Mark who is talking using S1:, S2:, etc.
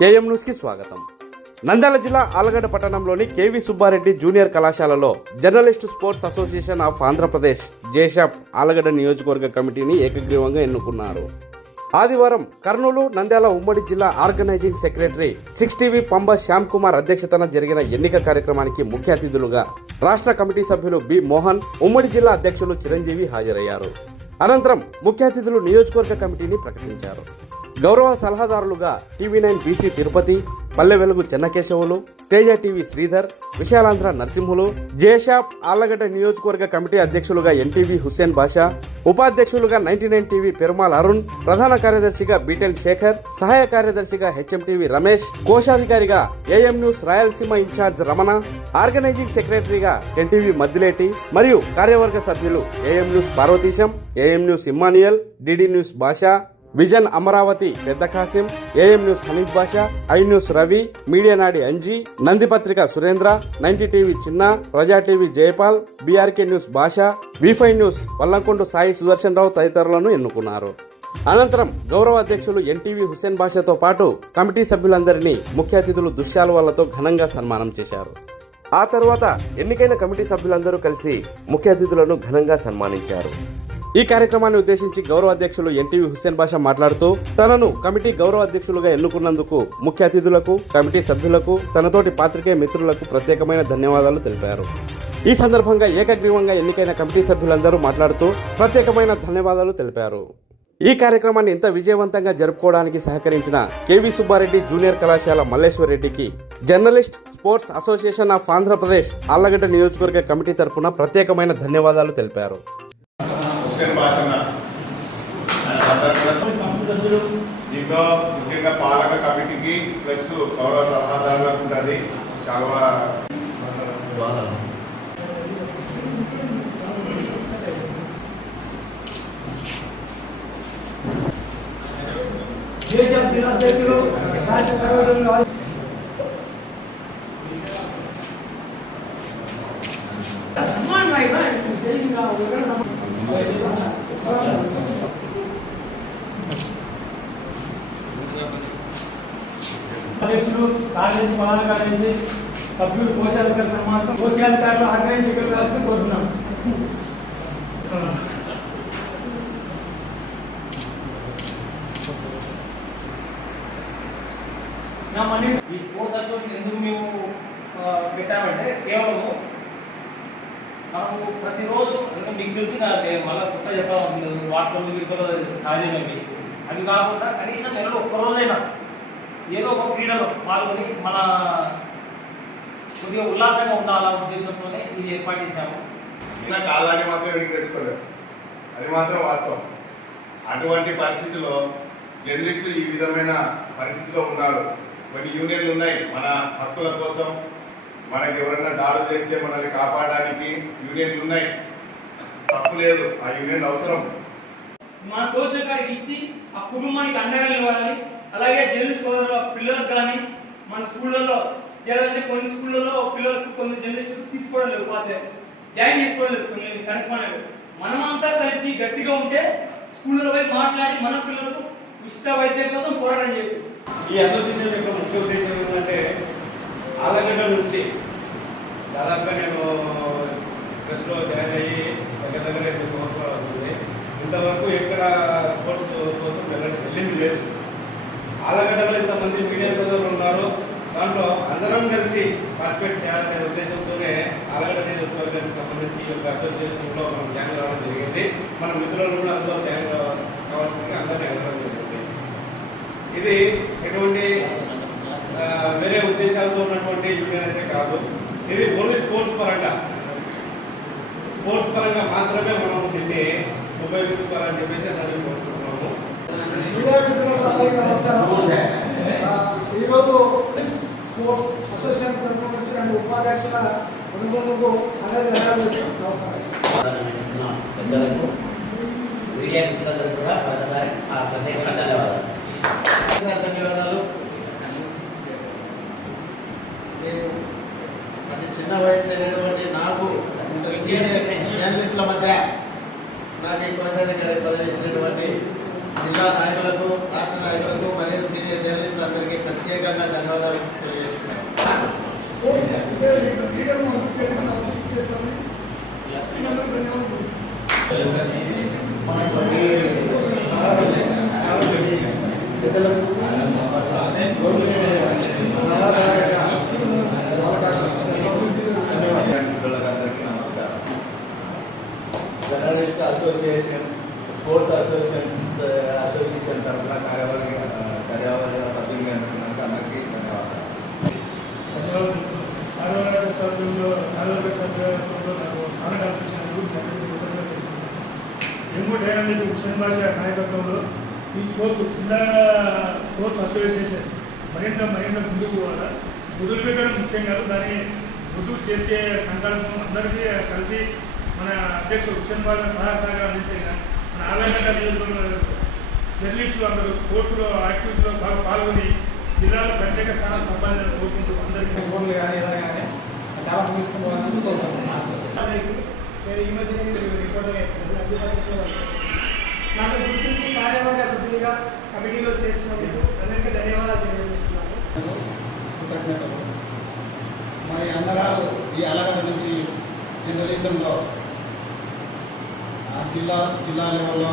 S1: KM న్యూస్కి స్వాగతం. నంద్యాల జిల్లా ఆలగడ్డ పట్టణంలోని కేవీ సుబ్బారెడ్డి జూనియర్ కళాశాలలో journalist sports association of Andhra Pradesh JSAP Allagadda నియోజకవర్గ కమిటీని ఏకగ్రీవంగా ఎన్నుకున్నారు. ఆదివారం కర్నూలు నంద్యాల ఉమ్మడి జిల్లా organizing secretary six TV Pamba Shyam Kumar అధ్యక్షతన జరిగిన ఎన్నిక కార్యక్రమానికి ముఖ్య అతిథులుగా రాష్ట్ర కమిటీ సభ్యులు బి మోహన్ ఉమ్మడి జిల్లా అధ్యక్షులు చిరంజీవి హాజరయ్యారు. అనంతరం ముఖ్య అతిథులు నియోజకవర్గ కమిటీని ప్రకటించారు. గౌరవ సలహాదారులుగా TV nine BC Tirupati Palle Velugu Chennakesavulu Teja TV Sridhar Visalandhra Narasimhulu JSAP Allagadda నియోజకవర్గ కమిటీ అధ్యక్షులుగా ఎన్టీవీ హుస్సేన్ బాషా ఉపాధ్యక్షులుగా ninety nine TV Perumal Arun ప్రధాన కార్యదర్శిగా బీటెల్ శేఖర్ సహాయ కార్యదర్శిగా HMTV Ramesh కోశాధికారిగా AM news Rayalaseema incharge Ramana organizing సెక్రటరీగా ఎన్టీవీ మద్దిలేటి మరియు కార్యవర్గ సభ్యులు AM news Parvateesam AM news Emmanuel DD news Basha vision Amaravati పెద్ద Kasim AM news Hanif Basha I news Ravi media Nadi Anji Nandipatrika Surendra ninety TV చిన్న Praja TV Jayapal BRK news భాష విఫై news Vallamkonda Sai Sudarshan Rao తదితరులను ఎన్నుకున్నారు. అనంతరం గౌరవ అధ్యక్షులు NTV Hussain బాషాతో పాటు కమిటీ సభ్యులందరినీ ముఖ్య అతిథులు దుశ్శాలువాలతో ఘనంగా సన్మానం చేశారు. ఆ తర్వాత ఎన్నికైన కమిటీ సభ్యులందరూ కలిసి ముఖ్య అతిథులను ఘనంగా సన్మానించారు. ఈ కార్యక్రమాన్ని ఉద్దేశించి గౌరవ అధ్యక్షులు ఎన్టీవీ హుస్సేన్ బాషా మాట్లాడుతూ తనను కమిటీ గౌరవ అధ్యక్షులుగా ఎన్నుకున్నందుకు ముఖ్య అతిథులకు కమిటీ సభ్యులకు తనతోటి పాత్రికేయ మిత్రులకు ప్రత్యేకమైన ధన్యవాదాలు తెలిపారు. ఈ సందర్భంగా ఏకగ్రీవంగా ఎన్నికైన కమిటీ సభ్యులందరూ మాట్లాడుతూ ప్రత్యేకమైన ధన్యవాదాలు తెలిపారు. ఈ కార్యక్రమాన్ని ఇంత విజయవంతంగా జరుపుకోవడానికి సహకరించిన కేవీ సుబ్బారెడ్డి జూనియర్ కళాశాల మల్లేశ్వర్ రెడ్డికి journalist sports association of Andhra Pradesh Allagadda నియోజకవర్గ కమిటీ తరపున ప్రత్యేకమైన ధన్యవాదాలు తెలిపారు.
S2: హుస్సేన్ భాషన్న దీంట్లో ముఖ్యంగా పాలక కమిటీకి ప్లస్ గౌరవ సలహాదారులకు ఉంటుంది చాలా
S3: దేశం దినాధ్యక్షులు రాష్ట్ర ప్రయోజనం కార్యదర్శి ప్రధాన కార్యదర్శి సభ్యులు కోశాధికారి సమాజం కోశాధికారులు ఆర్గనైజ్ సెక్రటరీ కోరుతున్నాం.
S4: ఈ స్పోర్ట్స్ అసోసియేషన్ ఎందుకు మేము పెట్టామంటే కేవలము మనము ప్రతిరోజు ఇంకా మీకు తెలిసిన మళ్ళీ కొత్త చెప్పాల్సింది వార్తలు వీటిలో సహజమేవి అవి కాకుండా కనీసం నెలలో ఒక్కరోజైనా ఏదో ఒక క్రీడలో పాల్గొని మన కొద్దిగా ఉల్లాసంగా ఉండాలన్న ఉద్దేశంతోనే ఇది ఏర్పాటు చేశాము
S2: చిన్న కాలాన్ని మాత్రం వెనక్కి తెచ్చుకోలేదు. అది మాత్రం వాస్తవం. అటువంటి పరిస్థితిలో జర్నలిస్టులు ఈ విధమైన పరిస్థితిలో ఉన్నారు. కొన్ని యూనియన్లు ఉన్నాయి. మన హక్కుల కోసం మనకి ఎవరైనా దాడులు చేస్తే మనల్ని కాపాడడానికి యూనియన్లు ఉన్నాయి. తప్పు లేదు. ఆ యూనియన్ అవసరం.
S3: మన కాడికి ఇచ్చి ఆ కుటుంబానికి అండగా నిలవాలి అలాగే జర్నలిస్ట్ సోదరుల పిల్లలకు కానీ మన స్కూళ్ళల్లో చేయాలంటే కొన్ని స్కూళ్ళల్లో పిల్లలకు కొన్ని జర్నలిస్టులు తీసుకోవడం లేవు ఉపాధ్యాయులు జాయిన్ చేసుకోవడం లేదు కొన్ని కరెస్పాండెంట్ మనమంతా కలిసి గట్టిగా ఉంటే స్కూళ్ళలో పోయి మాట్లాడి మన పిల్లలకు ఉచిత వైద్యం కోసం పోరాటం చేయొచ్చు.
S5: ఈ అసోసియేషన్ యొక్క ముఖ్య ఉద్దేశం ఏంటంటే ఆలగడ్డ నుంచి దాదాపుగా నేను ప్రెస్లో జాయిన్ అయ్యి దగ్గర దగ్గర ఎనిమిది సంవత్సరాలు అవుతుంది. ఇంతవరకు ఎక్కడ కోర్సు కోసం వెళ్ళింది లేదు. ఆలగడ్డలో ఇంతమంది మీడియా సోదరులు ఉన్నారు. దాంట్లో అందరం కలిసి పార్టిసిపేట్ చేయాలనే ఉద్దేశంతోనే ఆలగడ్డ నియోజకవర్గానికి సంబంధించి ఈ యొక్క అసోసియేషన్లో మనం జాయిన్ కావడం జరిగింది. మన మిత్రులను కూడా అందులో జాయిన్ కావాల్సిందిగా అందరినీ అడగడం జరిగింది. ఇది ఎటువంటి వేరే ఉద్దేశాలతో ఉన్నటువంటి యూనియన్ అయితే కాదు. ఇది ఓన్లీ స్పోర్ట్స్ పరంగా. స్పోర్ట్స్ పరంగా మాత్రమే మనం దీన్ని ఉపయోగించుకోవాలని చెప్పేసి దాన్ని
S6: అందరికీ నమస్కారం ఈరోజు స్పోర్ట్స్ అసోసియేషన్ తరఫున వచ్చిన ఉపాధ్యక్షుల కొనుగోలుకు అందరికీ ధన్యవాదాలు నమస్కారం.
S7: పెద్దలకు మీడియా మిత్రులందరూ కూడా మరొకసారి ఆ ప్రత్యేకంగా ధన్యవాదాలు.
S8: ధన్యవాదాలు. నేను అతి చిన్న వయసు అయినటువంటి నాకు ఇంత సీనియర్ జర్నలిస్టుల మధ్య నాకు ఈ కోశాధికారి పదవి ఇచ్చినటువంటి జిల్లా నాయకులకు రాష్ట్ర నాయకులకు మరియు సీనియర్ జర్నలిస్టులందరికీ ప్రత్యేకంగా ధన్యవాదాలు తెలియజేస్తున్నాను. పెద్దలకు
S2: journalist association sports association association తరఫున కార్యవర్గ కార్యవర్గ సభ్యులుగా ఎన్నుకున్నందుకు అందరికీ ధన్యవాదాలు.
S9: కార్యవర్గ డైనామిక్ హుసేన్ బాషా నాయకత్వంలో ఈ స్పోర్ట్స్ జిల్లా స్పోర్ట్స్ అసోసియేషన్ మరింత మరింత ముందుకు పోవాలా మొదలు పెట్టడం ముఖ్యం కాదు దాన్ని ముందుకు చేర్చే సంకల్పం అందరికీ కలిసి మన అధ్యక్షుడు హుసేన్ బాషా సహాయ సహకారం అందిస్తే మన ఆలయంగా నియోజకవర్గం జర్నలిస్టులు అందరూ స్పోర్ట్స్లో యాక్టివిటీలో బాగా పాల్గొని జిల్లాలో ప్రత్యేక స్థానం సంపాదించాలని కోరుకుంటూ అందరికీ
S6: ఫోన్లు కానీ ఏదైనా కానీ చాలా
S10: నేను ఈ అయ్యాను. నాకు గుర్తించి కార్యవర్గ సభ్యుడిగా కమిటీలో చేర్చినందుకు అందరికీ ధన్యవాదాలు తెలియజేస్తున్నాను.
S6: కృతజ్ఞతలు. మరి అన్నగారు ఈ అలగడ నుంచి జర్నలిజంలో ఆ జిల్లా జిల్లా లెవెల్లో